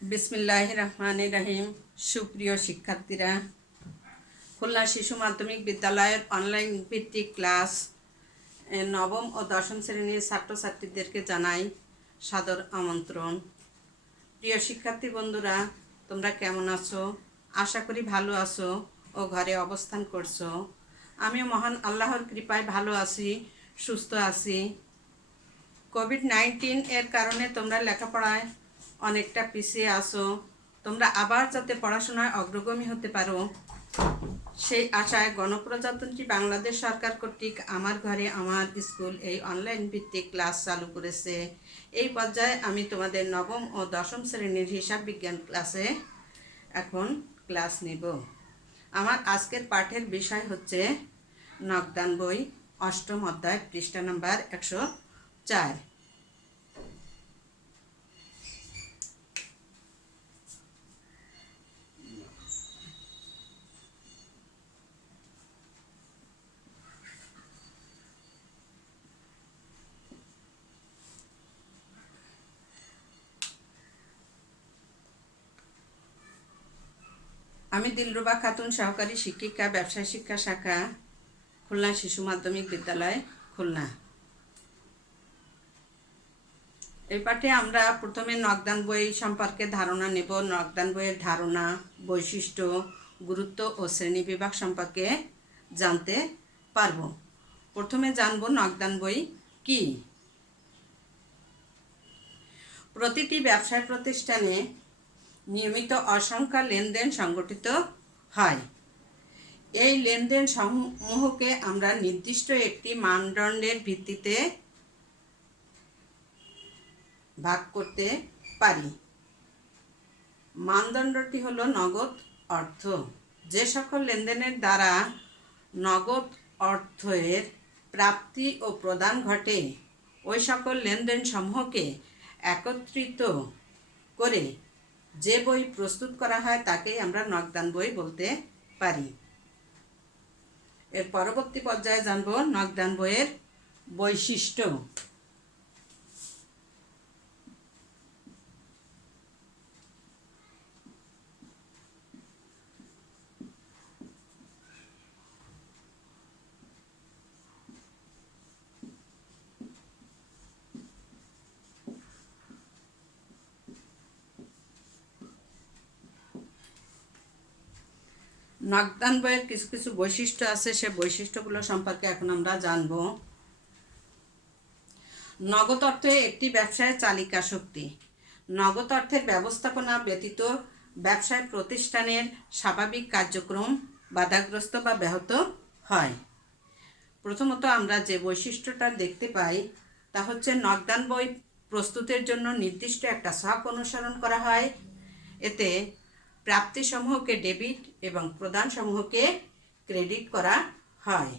বিসমিল্লাহির রহমানির রহিম। সুপ্রিয় শিক্ষার্থীরা, খুলনা শিশু মাধ্যমিক বিদ্যালয়ের অনলাইন ভিত্তিক ক্লাস নবম ও দশম শ্রেণীর ছাত্রছাত্রীদেরকে জানাই সাদর আমন্ত্রণ। প্রিয় শিক্ষার্থী বন্ধুরা, তোমরা কেমন আছো? আশা করি ভালো আছো ও ঘরে অবস্থান করছো। আমিও মহান আল্লাহর কৃপায় ভালো আছি, সুস্থ আছি। কোভিড-19 এর কারণে তোমরা লেখাপড়ায় অনেকটা পিছিয়ে আসো। তোমরা আবার যাতে পড়াশোনায় অগ্রগামী হতে পারো, সেই আশায় গণপ্রজাতন্ত্রী বাংলাদেশ সরকার কর্তৃক আমার ঘরে আমার স্কুল এই অনলাইন ভিত্তিক ক্লাস চালু করেছে। এই পর্যায়ে আমি তোমাদের নবম ও দশম শ্রেণীর হিসাব বিজ্ঞান ক্লাসে এখন ক্লাস নিব। আমার আজকের পাঠের বিষয় হচ্ছে নকদান বই, অষ্টম অধ্যায়, পৃষ্ঠা নাম্বার 104। আমি দিলরুবা খাতুন, সহকারী শিক্ষিকা, ব্যবসায় শিক্ষা শাখা, খুলনা শিশু মাধ্যমিক বিদ্যালয়, খুলনা। এই পাঠে আমরা প্রথমে নকদান বই সম্পর্কে ধারণা নেব। নকদান বইয়ের ধারণা, বৈশিষ্ট্য, গুরুত্ব ও শ্রেণীবিভাগ সম্পর্কে জানতে পারব। প্রথমে জানব নকদান বই কি। প্রতিটি ব্যবসায় প্রতিষ্ঠানে নিয়মিত অসংখ্য লেনদেন সংগঠিত হয়। এই লেনদেন সমূহকে আমরা নির্দিষ্ট একটি মানদণ্ডের ভিত্তিতে ভাগ করতে পারি। মানদণ্ডটি হলো নগদ অর্থ। যে সকল লেনদেনের দ্বারা নগদ অর্থের প্রাপ্তি ও প্রদান ঘটে, ওই সকল লেনদেন সমূহকে একত্রিত করে যে বই প্রস্তুত করা হয় তাকেই আমরা নকদান বই বলতে পারি। এর পরবর্তী পর্যায়ে জানব নকদান বইয়ের বৈশিষ্ট্য। নকদান বইয়ের কিছু কিছু বৈশিষ্ট্য আছে, সে বৈশিষ্ট্যগুলো সম্পর্কে এখন আমরা জানব। নগদ অর্থ একটি ব্যবসায়ের চালিকা শক্তি। নগদ অর্থের ব্যবস্থাপনা ব্যতীত ব্যবসায় প্রতিষ্ঠানের স্বাভাবিক কার্যক্রম বাধাগ্রস্ত বা ব্যাহত হয়। প্রথমত আমরা যে বৈশিষ্ট্যটা দেখতে পাই তা হচ্ছে নকদান বই প্রস্তুতের জন্য নির্দিষ্ট একটা ছক অনুসরণ করা হয়। এতে প্রাপ্তিসমূহকে ডেবিট এবং প্রদানসমূহকে ক্রেডিট করা হয়।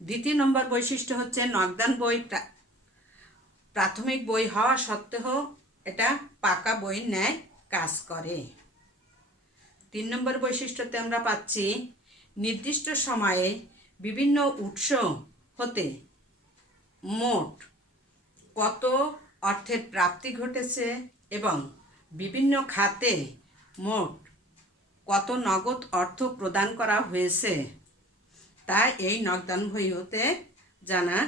দ্বিতীয় নম্বর বৈশিষ্ট্য হচ্ছে নকদান বই প্রাথমিক বই হওয়া সত্ত্বেও এটা পাকা বইয়ের ন্যায় কাজ করে। 3 নম্বর বৈশিষ্ট্যতে আমরা পাচ্ছি নির্দিষ্ট সময়ে বিভিন্ন উৎস হতে মোট কত অর্থের প্রাপ্তি ঘটেছে এবং বিভিন্ন খাতে মোট কত নগদ অর্থ প্রদান করা হয়েছে তা এই নকদান বই হতে জানা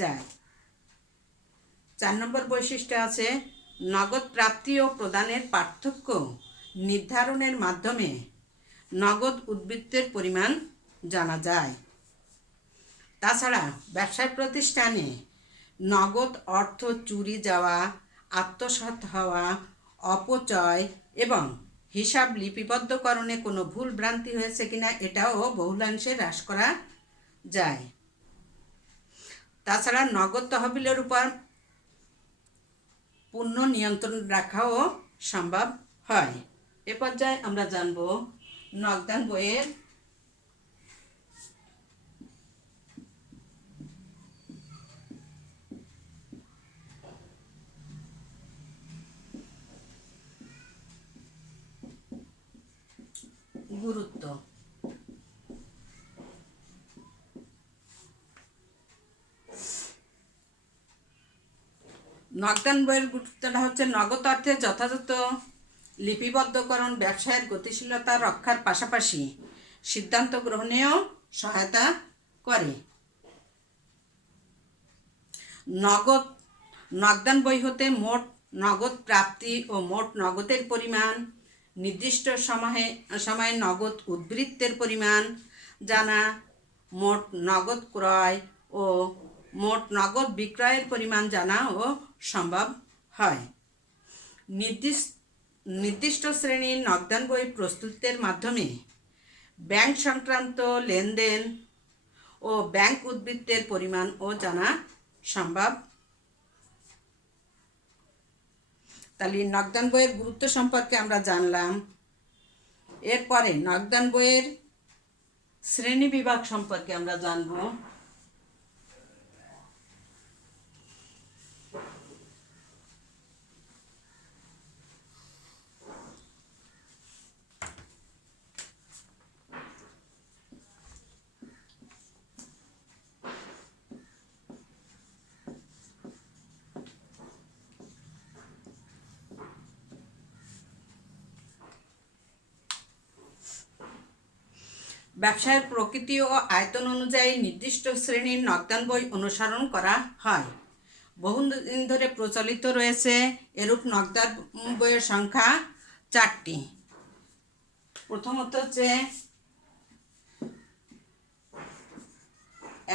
যায়। 4 নম্বর বৈশিষ্ট্য আছে নগদ প্রাপ্তি ও প্রদানের পার্থক্য নির্ধারণের মাধ্যমে নগদ উদ্বৃত্তের পরিমাণ জানা যায়। তাছাড়া ব্যবসায় প্রতিষ্ঠানে নগদ অর্থ চুরি যাওয়া, আত্মসাৎ হওয়া, অপচয় এবং হিসাব লিপিবদ্ধকরণে কোনো ভুল ভ্রান্তি হয়েছে কিনা এটাও বহুলাংশে হ্রাস করা যায়। তাছাড়া নগদ তহবিলের উপর পূর্ণ নিয়ন্ত্রণ রাখাও সম্ভব হয়। এ পর্যায়ে আমরা জানব নকদান বইয়ের গুরুত্ব। নগদান বইয়ের গুরুত্বটা হচ্ছে নগদ অর্থের যথাযথ লিপিবদ্ধকরণ ব্যবসায়ের গতিশীলতা রক্ষার পাশাপাশি সিদ্ধান্ত গ্রহণেও সহায়তা করে। নগদান বই হতে মোট নগদ প্রাপ্তি ও মোট নগদের পরিমাণ, নির্দিষ্ট সময়ে নগদ উদ্বৃত্তের পরিমাণ জানা, মোট নগদ ক্রয় ও মোট নগদ বিক্রয়ের পরিমাণ জানাও সম্ভব হয়। নির্দিষ্ট শ্রেণীর নগদান বই প্রস্তুতের মাধ্যমে ব্যাংক সংক্রান্ত লেনদেন ও ব্যাংক উদ্বৃত্তের পরিমাণও জানা সম্ভব। তাহলে নগদান বইয়ের গুরুত্ব সম্পর্কে আমরা জানলাম। এরপরে নগদান বইয়ের শ্রেণী বিভাগ সম্পর্কে আমরা জানব। ব্যবসায়ের প্রকৃতি ও আয়তন অনুযায়ী নির্দিষ্ট শ্রেণীর নগদান বই অনুসরণ করা হয়। বহুদিন ধরে প্রচলিত রয়েছে এরূপ নগদান বইয়ের সংখ্যা 4টি। প্রথমত হচ্ছে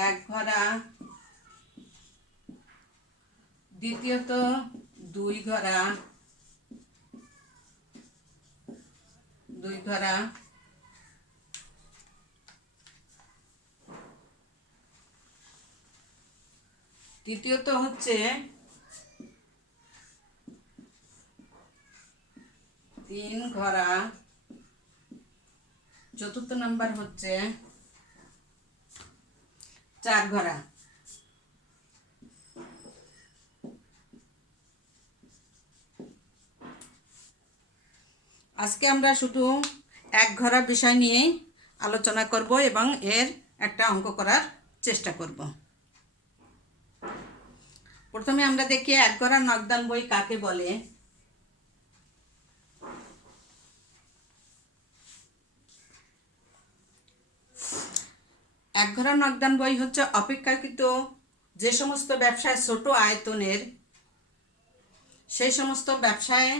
এক ঘরা, দ্বিতীয়ত 2 ঘরা, তৃতীয়ত হচ্ছে 3 ঘরা, চতুর্থ নাম্বার হচ্ছে 4 ঘরা। আজকে আমরা শুধু 1 ঘরা বিষয় নিয়ে আলোচনা করব এবং এর একটা অঙ্ক করার চেষ্টা করব। প্রথমে আমরা দেখি 1 ঘরা নগদান বই কাকে বলে। এক ঘরা নগদান বই হচ্ছে অপেক্ষাকৃত যে সমস্ত ব্যবসায় ছোট আয়তনের, সেই সমস্ত ব্যবসায়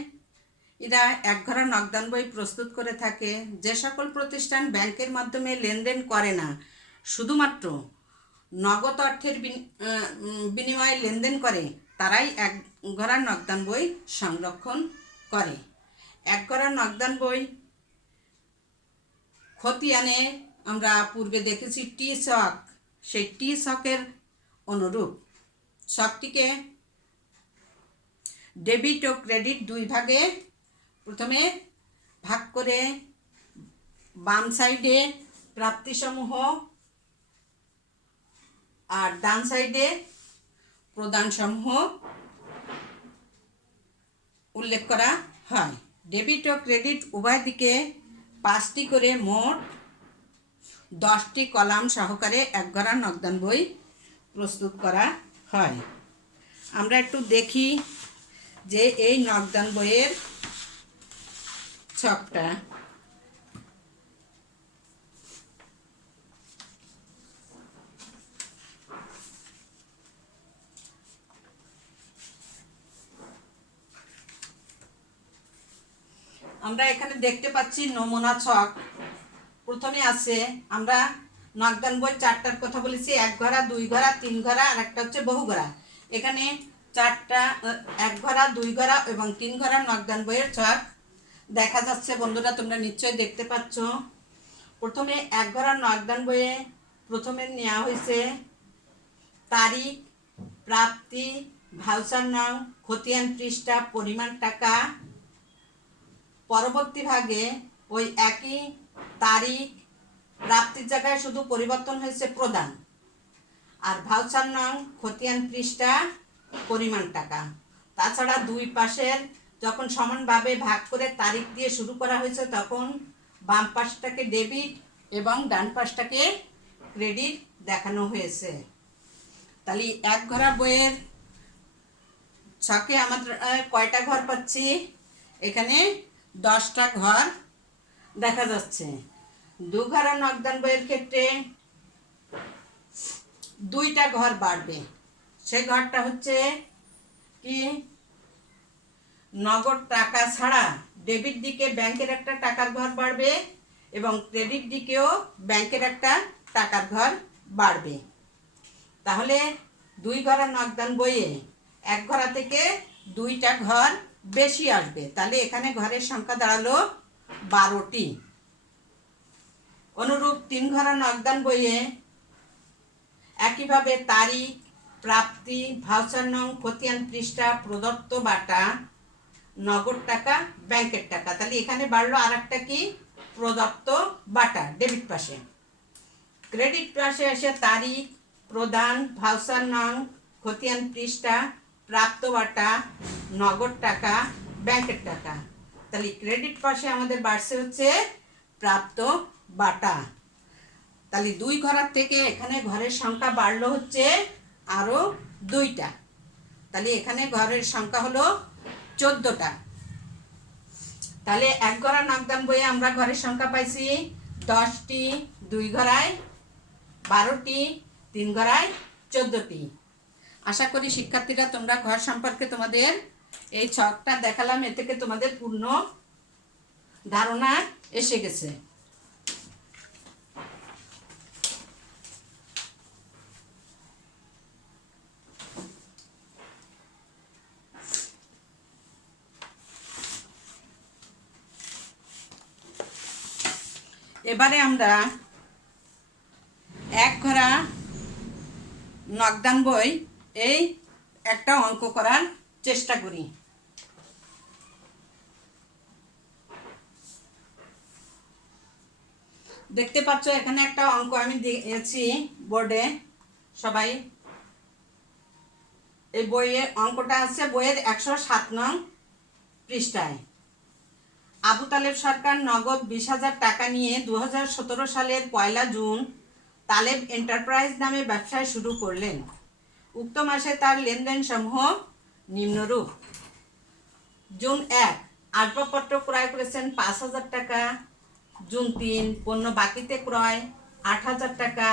এরা 1 ঘরা নগদান বই প্রস্তুত করে থাকে। যে সকল প্রতিষ্ঠান ব্যাংকের মাধ্যমে লেনদেন করে না, শুধুমাত্র নগদ অর্থের বিনিময়ে লেনদেন করে, তারাই 1 ঘরা নগদান বই সংরক্ষণ করে। 1 ঘরা নগদান বই খতিয়ানে আমরা পূর্বে দেখেছি টি ছক, সেই টি ছকের অনুরূপ। ছকটিকে ডেবিট ও ক্রেডিট 2 ভাগে প্রথমে ভাগ করে বাম সাইডে প্রাপ্তিসমূহ আর ডান সাইডে প্রদানসমূহ উল্লেখ করা হয়। ডেবিট ও ক্রেডিট উভয় দিকে 5টি করে মোট 10টি কলাম সহকারে 1 ঘরা নগদান বই প্রস্তুত করা হয়। আমরা একটু দেখি যে এই নগদান বইয়ের ছকটা। আমরা এখানে দেখতে পাচ্ছি নমুনা ছক। প্রথমে আছে, আমরা নগদান বই 4টার কথা বলেছি, 1 ঘরা, 2 ঘরা, 3 ঘরা আর একটা হচ্ছে বহু ঘরা। এখানে 4টা 1 ঘরা, 2 ঘরা এবং 3 ঘরা নগদান বইয়ের ছক দেখা যাচ্ছে। বন্ধুরা, তোমরা নিশ্চয়ই দেখতে পাচ্ছ। প্রথমে 1 ঘরা নগদান বইয়ে প্রথমে নেওয়া হয়েছে তারিখ, প্রাপ্তি, ভাউচার নং, খতিয়ান পৃষ্ঠা, পরিমাণ টাকা। পরবর্তী ভাগে ওই একই তারিখ, প্রাপ্তির জায়গায় শুধু পরিবর্তন হয়েছে প্রদান, আর ভাউচার নং, খতিয়ান পৃষ্ঠা, পরিমাণ টাকা। তাছাড়া 2 পাশের যখন সমানভাবে ভাগ করে তারিখ দিয়ে শুরু করা হয়েছে, তখন বাম পাশটাকে ডেবিট এবং ডান পাশটাকে ক্রেডিট দেখানো হয়েছে। তাহলে 1 ঘরা বইয়ের ছকে আমাদের কয়টা ঘর পাচ্ছি? এখানে 10টা ঘর দেখা যাচ্ছে। দু ঘরের নগদান বইয়ের ক্ষেত্রে 2টা ঘর বাড়বে। সেই ঘরটা হচ্ছে কি, নগদ টাকা ছাড়া ডেবিট দিকে ব্যাংকের একটা টাকার ঘর বাড়বে এবং ক্রেডিট দিকেও ব্যাংকের একটা টাকার ঘর বাড়বে। তাহলে 2 ঘরের নগদান বইয়ে 1 ঘরা থেকে 2টা ঘর বেশি আসবে। তাহলে এখানে ঘরের সংখ্যা দাঁড়ালো 12টি। অনুরূপ 3 ঘরের নগদান বইয়ে একইভাবে তারিখ, প্রাপ্তি, ভাউচার নং, খতিয়ান পৃষ্ঠা, প্রদত্ত বাটা, নগদ টাকা, ব্যাংকের টাকা। তাহলে এখানে বাড়লো আর একটা কি, প্রদত্ত বাটা ডেবিট পাশে। ক্রেডিট পাশে এসে তারিখ, প্রদান, ভাউচার নং, খতিয়ান পৃষ্ঠা, প্রাপ্ত বাটা, নগদ টাকা, ব্যাংকের টাকা। তাহলে ক্রেডিট পাশে আমাদের বাড়ছে হচ্ছে প্রাপ্ত বাটা। তাহলে 2 ঘরের থেকে এখানে ঘরের সংখ্যা বাড়লো হচ্ছে আরো 2টা। তাহলে এখানে ঘরের সংখ্যা হলো 14টা। তাহলে 1 ঘরা নগদান বইয়ে আমরা ঘরের সংখ্যা পাইছি 10টি, 2 ঘরায় 12টি, 3 ঘরায় 14টি। আশা করি শিক্ষার্থীরা তোমরা ঘর সম্পর্কে তোমাদের এই ছকটা দেখালাম, এ থেকে তোমাদের পূর্ণ ধারণা এসে গেছে। এবারে আমরা 1 ঘরা নগদান বই এই একটা অঙ্ক করার চেষ্টা করি। দেখতে পাচ্ছ এখানে একটা অঙ্ক আমি দিয়েছি বোর্ডে, সবাই এই বইয়ের অঙ্কটা আছে বইয়ের 107 নং পৃষ্ঠায়। আবু তালেব সরকার নগদ 20,000 টাকা নিয়ে 2017 সালের 1 জুন তালেব এন্টারপ্রাইজ নামে ব্যবসা শুরু করলেন। উক্ত মাসে তার লেনদেন সমূহ নিম্নরূপ: জুন 1 আসবাবপত্র ক্রয় করেছেন 5,000 টাকা। জুন 3 পণ্য বাকিতে ক্রয় 8,000 টাকা।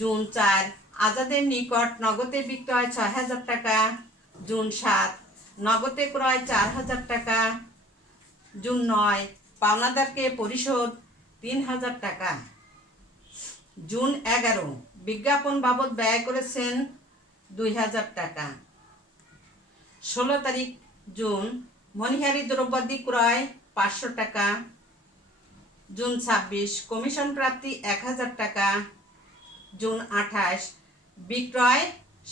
জুন 4 আজাদের নিকট নগদে বিক্রয় 6,000 টাকা। জুন 7 নগদে ক্রয় 4,000 টাকা। জুন 9 পাওনাদারকে পরিশোধ 3,000 টাকা। জুন 11 বিজ্ঞাপন বাবদ ব্যয় করেছেন 2,000 টাকা। 16 তারিখ জুন মনিহারি দ্রব্যাদি ক্রয় 500 টাকা। জুন 26 কমিশন প্রাপ্তি 1,000 টাকা। জুন 28 বিক্রয়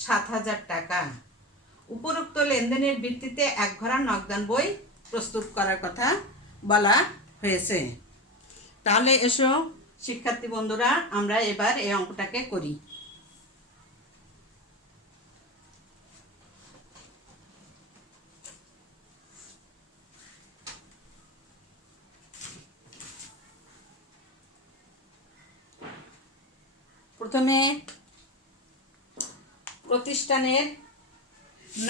7,000 টাকা। উপরোক্ত লেনদেনের ভিত্তিতে 1 ঘরা নগদান বই প্রস্তুত করার কথা বলা হয়েছে। তাহলে এসো শিক্ষার্থী বন্ধুরা, আমরা এবার এই অঙ্কটাকে করি। প্রথমে প্রতিষ্ঠানের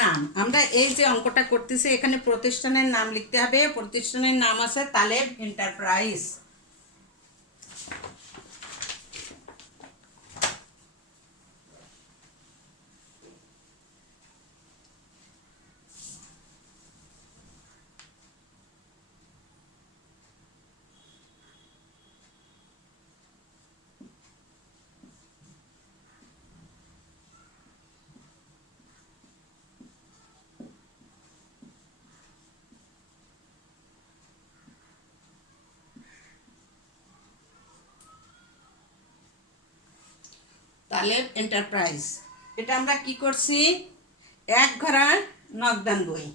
নাম, আমরা এই যে অঙ্কটা করতেছি এখানে প্রতিষ্ঠানের নাম লিখতে হবে। প্রতিষ্ঠানের নাম আছে তালেব এন্টারপ্রাইজ। তালেব এন্টারপ্রাইজ, এটা আমরা কি করছি, 1 ঘরা নগদান বই।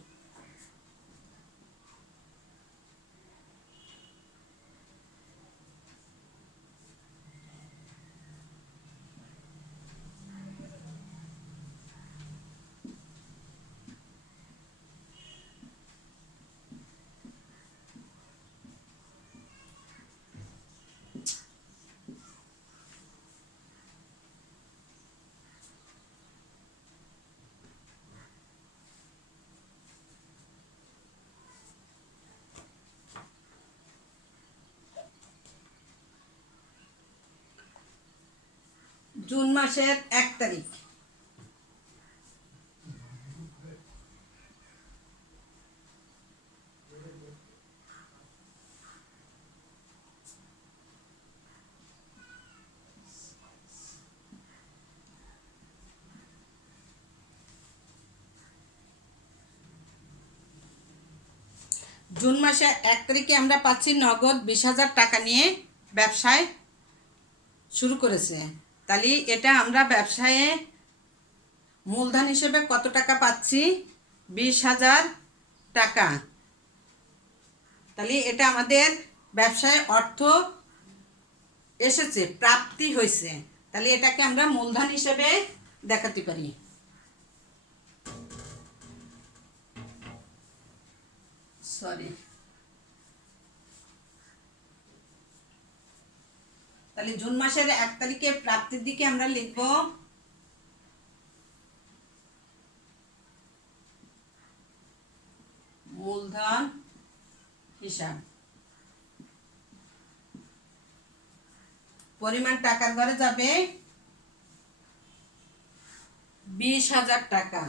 জুন মাসের 1 তারিখ। জুন মাসে 1 তারিখে আমরা পাচ্ছি নগদ 20,000 টাকা নিয়ে ব্যবসায় শুরু করেছে। তাহলে এটা আমরা ব্যবসায়ে মূলধন হিসেবে কত টাকা পাচ্ছি? 20,000 টাকা। তাহলে এটা আমাদের ব্যবসায় অর্থ এসেছে, প্রাপ্তি হয়েছে। তাহলে এটাকে আমরা মূলধন হিসেবে দেখাতে পারি। তাহলে জুন মাসের 1 তারিখে প্রাপ্তির দিকে আমরা লিখব মূলধন হিসাব। পরিমাণ টাকার ঘরে যাবে 20,000 টাকা।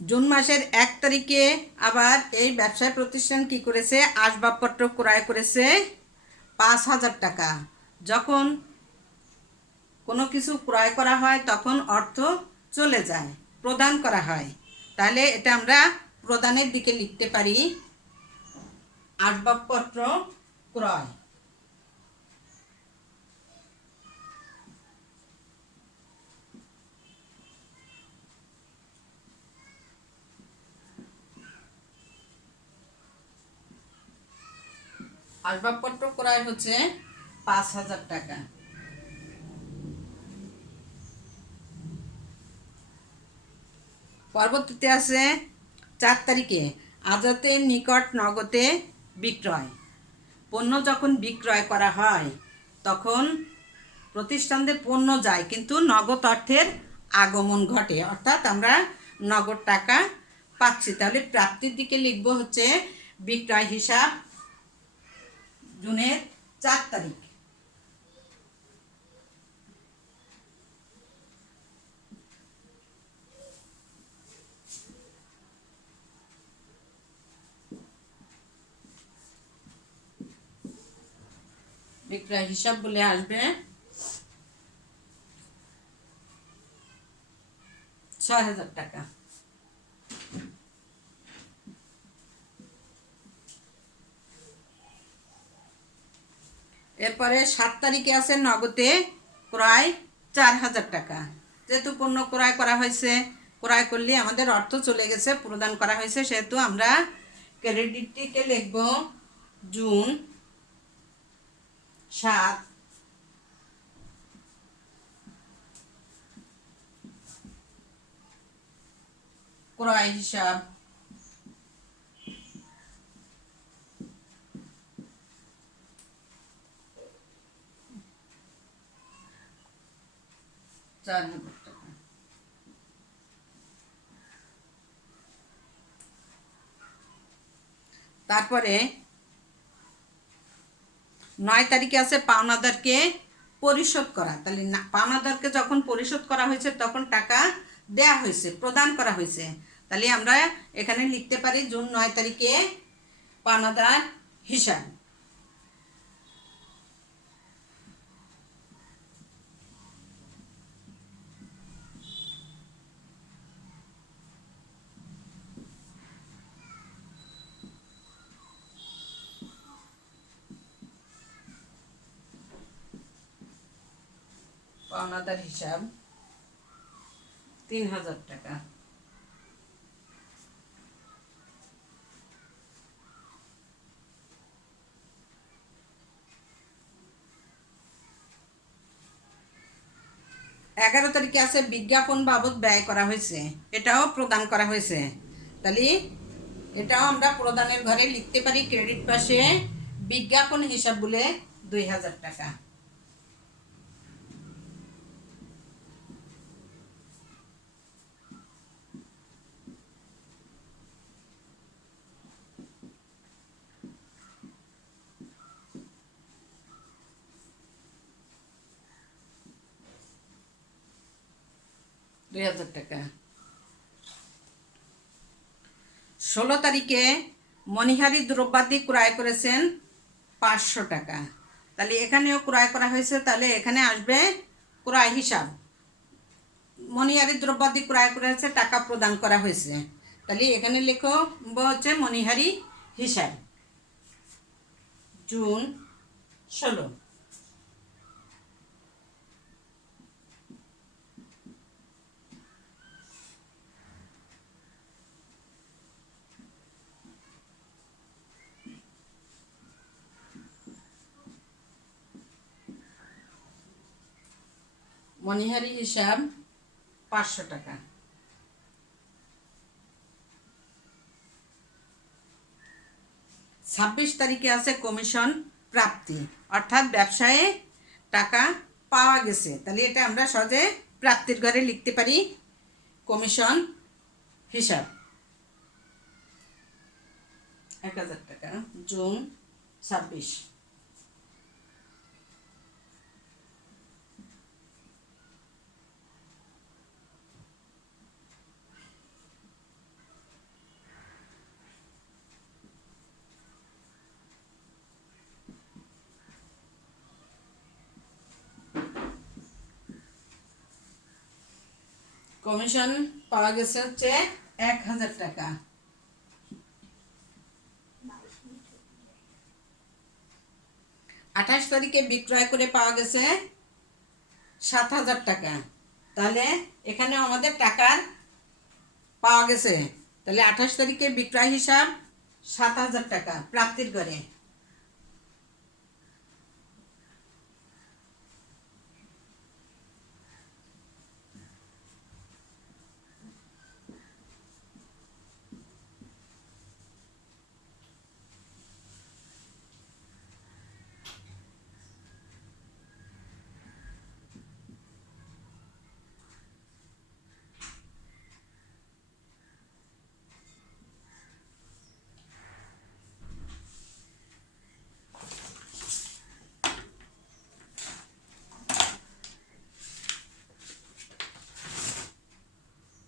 জুন মাসের 1 তারিখে আবার এই ব্যবসায় প্রতিষ্ঠান কি করেছে? আসবাবপত্র ক্রয় করেছে 5,000 টাকা। যখন কোনো কিছু ক্রয় করা হয় তখন অর্থ চলে যায়, প্রদান করা হয়। তাহলে এটা আমরা প্রদানের দিকে লিখতে পারি আসবাবপত্র ক্রয়। আসবাবপত্র ক্রয় হচ্ছে 5,000 টাকা। পরবর্তীতে আছে 4 তারিখে আজাতের নিকট নগদে বিক্রয়। পণ্য যখন বিক্রয় করা হয় তখন প্রতিষ্ঠানদের পণ্য যায়, কিন্তু নগদ অর্থের আগমন ঘটে, অর্থাৎ আমরা নগদ টাকা পাচ্ছি। তাহলে প্রাপ্তির দিকে লিখব হচ্ছে বিক্রয় হিসাব জুনের 4 তারিখ। বিক্রয় হিসাব বলে আসবে 6,000 টাকা। এরপরে 7 তারিখে আছে নগদে ক্রয় 4,000 টাকা। যেহেতু পণ্য ক্রয় করা হয়েছে, ক্রয় করলে আমাদের অর্থ চলে গেছে, প্রদান করা হয়েছে, সেহেতু আমরা ক্রেডিটটিকে লিখব জুন 7 ক্রয় হিসাব। তারপরে 9 তারিখে আছে পাওনাদারকে পরিশোধ করা। তাহলে পাওনাদারকে যখন পরিশোধ করা হয়েছে তখন টাকা দেয়া হয়েছে, প্রদান করা হয়েছে। তাহলে আমরা এখানে লিখতে পারি জুন 9 তারিখে পাওনাদার হিসাব। পাওনাদার হিসাব 3,000 টাকা। এগারো তারিখে আছে বিজ্ঞাপন বাবদ ব্যয় করা হয়েছে, এটাও প্রদান করা হয়েছে। তাহলে এটাও আমরা প্রদানের ঘরে লিখতে পারি ক্রেডিট পাশে বিজ্ঞাপন হিসাব বলে 2,000 টাকা। 2000 টাকা। 16 তারিখে মণিহারি দ্রব্যাদি ক্রয় করেছেন 500 টাকা। তাহলে এখানেও ক্রয় করা হয়েছে, তাহলে এখানে আসবে ক্রয় হিসাব। মণিহারি দ্রব্যাদি ক্রয় করেছে, টাকা প্রদান করা হয়েছে, তাহলে এখানে লেখো হচ্ছে মণিহারি হিসাব। জুন 16। মণিহারি হিসাব 500 টাকা। 26 তারিখে আছে কমিশন প্রাপ্তি, অর্থাৎ ব্যবসায়ে টাকা পাওয়া গেছে, তাহলে এটা আমরা সহজে প্রাপ্তির ঘরে লিখতে পারি কমিশন হিসাব 1000 টাকা। জুন 26। কমিশন পাওয়া গেছে হচ্ছে 1000 টাকা। 28 তারিখে বিক্রয় করে পাওয়া গেছে 7000 টাকা। তাহলে এখানে আমাদের টাকার পাওয়া গেছে, তাহলে 28 তারিখে বিক্রয় হিসাব 7000 টাকা প্রাপ্তির ঘরে।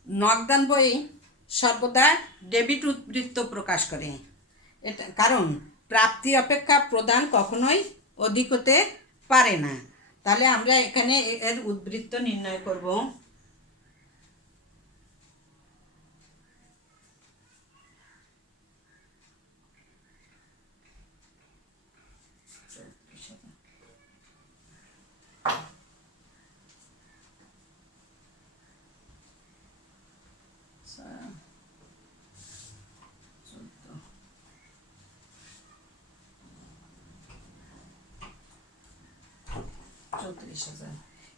নগদান বই সর্বদা ডেবিট উদ্বৃত্ত প্রকাশ করে, এটা কারণ প্রাপ্তি অপেক্ষা প্রদান কখনোই অধিক হতে পারে না। তাহলে আমরা এখানে এর উদ্বৃত্ত নির্ণয় করব।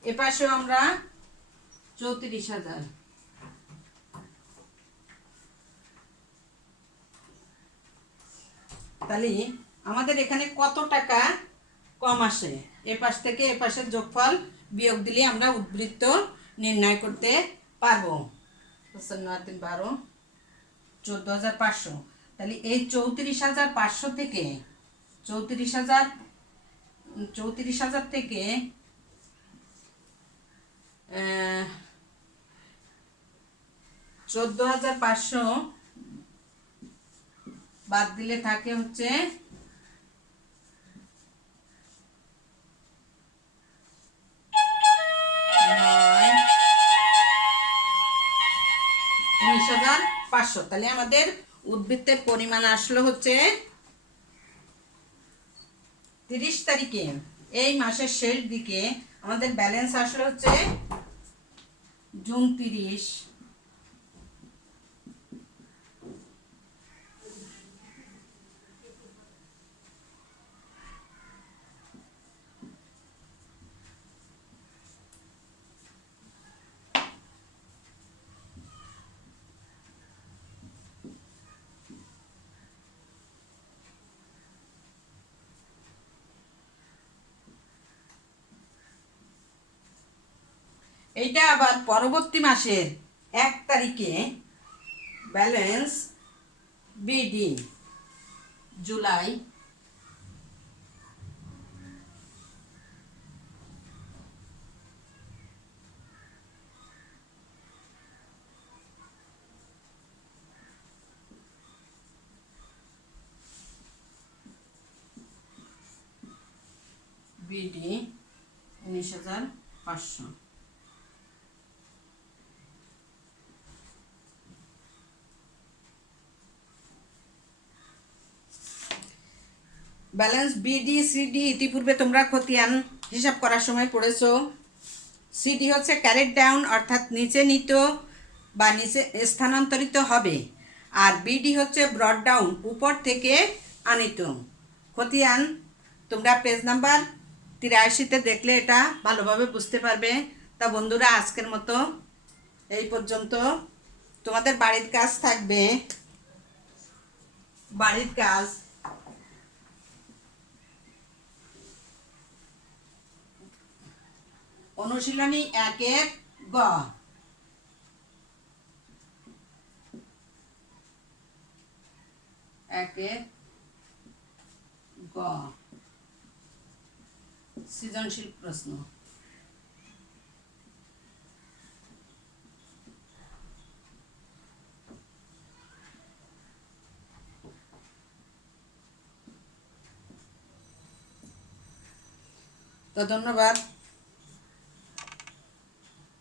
এ পাশে আমরা 34,000। তাহলে আমাদের এখানে কত টাকা কম আসে, এ পাশ থেকে এ পাশের যোগফল বিয়োগ দিলে আমরা উদ্বৃত্ত নির্ণয় করতে পারবো। 9 3 12 14,500। তাহলে এই 34,500 থেকে 34,000 থেকে 14,500 বাদ দিলে থাকে হচ্ছে 19,500। তাহলে আমাদের উদ্বৃত্তের পরিমাণ আসলো হচ্ছে 30 তারিখে, এই মাসের শেষ দিকে আমাদের ব্যালেন্স আসলো হচ্ছে জুন 30। এইটা আবার পরবর্তী মাসের 1 তারিখে balance BD July BD 19,500। Balance BD CD ইতিপূর্বে তোমরা খতিয়ান হিসাব করার সময় পড়েছো। সিডি হচ্ছে ক্যারেট ডাউন, অর্থাৎ নিচে নিত বা নিচে স্থানান্তরিত হবে, আর বিডি হচ্ছে ব্রড ডাউন, উপর থেকে আনিত। খতিয়ান তোমরা পেজ নাম্বার 83-তে দেখলে এটা ভালোভাবে বুঝতে পারবে। তা বন্ধুরা, আজকের মতো এই পর্যন্ত। তোমাদের বাড়ির কাজ থাকবে, বাড়ির কাজ অনুশীলনী 1-এর গ। সৃজনশীল প্রশ্ন। তো ধন্যবাদ।